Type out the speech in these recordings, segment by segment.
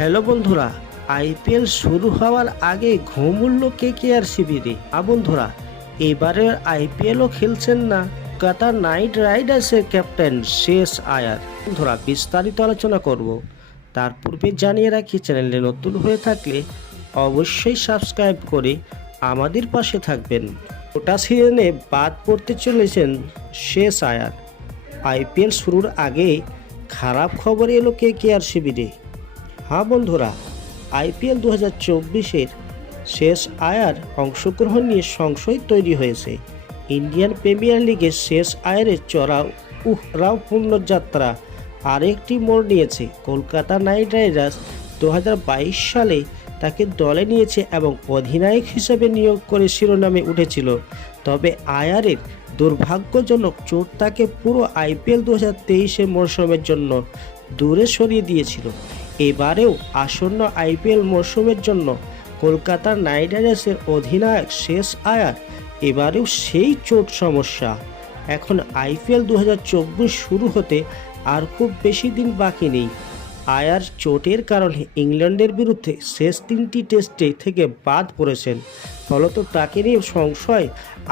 Hello বন্ধুরা, IPL শুরু হওয়ার আগে ঘুম উড়ল কেকেআর শিবিরে। বন্ধুরা, এবারের আইপিএলও খেলছেন না কলকাতা নাইট রাইডার্সের ক্যাপ্টেন শ্রেয়স আয়ার। বন্ধুরা, বিস্তারিত আলোচনা করব তার পূর্বে জানিয়ে রাখি, চ্যানেলে নতুন হয়ে থাকলে অবশ্যই সাবস্ক্রাইব করে আমাদের পাশে থাকবেন। গোটা সিজনে বাদ পড়তে চলেছেন শ্রেয়স আয়ার। আইপিএল শুরুর আগে খারাপ খবর এলো কেকেআর শিবিরে। বন্ধুরা, আইপিএল 2024-এর শ্রেয়স আয়ার অংশগ্রহণ নিয়ে সংশয় তৈরি হয়েছে। ইন্ডিয়ান প্রিমিয়ার লিগে শ্রেয়স আয়ারের চড়াও পুণ্যযাত্রা আরেকটি মোড় নিয়েছে। কলকাতা নাইট রাইডার্স 2022 সালে তাকে দলে নিয়েছে এবং অধিনায়ক হিসেবে নিয়োগ করে শিরোনামে উঠেছিল। তবে আয়ারের দুর্ভাগ্যজনক চোট তাকে পুরো আইপিএল 2023 মরশুমের জন্য দূরে সরিয়ে দিয়েছিল। এবারেও আসন্ন আইপিএল মরশুমের জন্য কলকাতা নাইট রাইডার্সের অধিনায়ক শ্রেয়স আয়ার এবারেও সেই চোট সমস্যা। এখন আইপিএল 2024 শুরু হতে আর খুব বেশি দিন বাকি নেই। আয়ার চোটের কারণে ইংল্যান্ডের বিরুদ্ধে শেষ 3টি টেস্টে থেকে বাদ পড়েছেন। ফলত তাকে নিয়ে সংশয়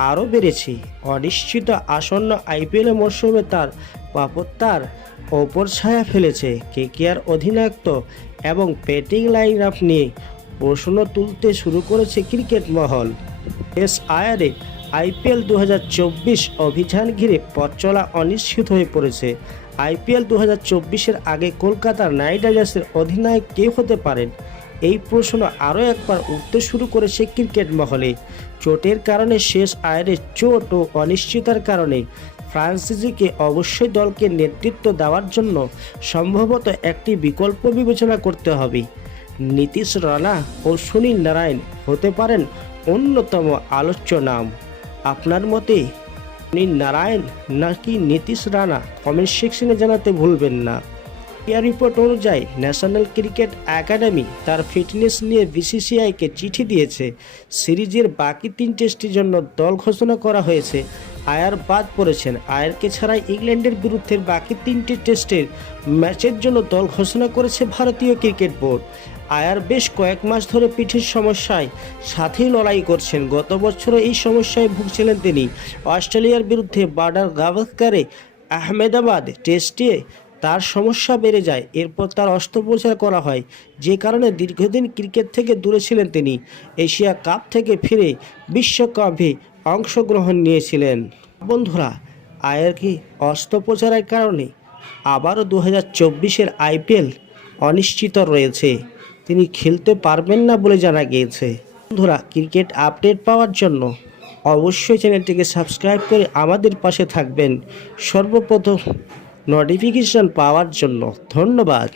আরও বেড়েছে। অনিশ্চিত আসন্ন আইপিএল মরশুমে তার পাপত্তার ওপর ছায়া ফেলেছে। কেকেআর অধিনায়কত্ব এবং ব্যাটিং লাইন আপ নিয়ে প্রশ্ন তুলতে শুরু করেছে ক্রিকেট মহল। শ্রেয়স আয়ারের আইপিএল 2024 অভিযান ঘিরে পথ চলা অনিশ্চিত হয়ে পড়েছে। আইপিএল 2024-এর আগে কলকাতা নাইট রাইডার্সের অধিনায়ক কে হতে পারেন, এই প্রশ্ন আরও একবার উঠতে শুরু করেছে ক্রিকেট মহলে। চোটের কারণে শ্রেয়স আয়ারের চোট ও অনিশ্চয়তার কারণে ফ্রান্সিসকে অবশ্যই দলকে নেতৃত্ব দেওয়ার জন্য সম্ভবত একটি বিকল্প বিবেচনা করতে হবে। নীতিশ রানা ও সুনীল নারায়ণ হতে পারেন অন্যতম আলোচ্য নাম। আপনার মতে সুনীল নারায়ণ নাকি নীতিশ রানা? কমেন্ট সেকশনে জানাতে ভুলবেন না। রিপোর্ট অনুযায়ী ন্যাশনাল ক্রিকেট একাডেমি তার ফিটনেস নিয়ে বিসিসিআইকে চিঠি দিয়েছে। সিরিজের বাকি 3 টেস্টের জন্য দল ঘোষণা করা হয়েছে। আয়ার বাদ পড়েছেন। আয়ারকে ছাড়াই ইংল্যান্ডের বিরুদ্ধে বাকি 3টি টেস্টের ম্যাচের জন্য দল ঘোষণা করেছে ভারতীয় ক্রিকেট বোর্ড। আয়ার বেশ কয়েক মাস ধরে পিঠের সমস্যায় সাথেই লড়াই করছেন। গত বছরও এই সমস্যায় ভুগছিলেন তিনি। অস্ট্রেলিয়ার বিরুদ্ধে বর্ডার গাভাস্কারে আহমেদাবাদ টেস্টে তার সমস্যা বেড়ে যায়। এরপর তার অস্ত্রোপচার করা হয়, যে কারণে দীর্ঘদিন ক্রিকেট থেকে দূরে ছিলেন তিনি। এশিয়া কাপ থেকে ফিরে বিশ্বকাপে অংশগ্রহণ নিয়েছিলেন। বন্ধুরা, আয়ার কি অস্ত্রোপচারের কারণে আবারও 2024-এর আইপিএল অনিশ্চিত রয়েছে। তিনি খেলতে পারবেন না বলে জানা গিয়েছে। বন্ধুরা, ক্রিকেট আপডেট পাওয়ার জন্য অবশ্যই চ্যানেলটিকে সাবস্ক্রাইব করে আমাদের পাশে থাকবেন সর্বপ্রথম নোটিফিকেশন পাওয়ার জন্য। ধন্যবাদ।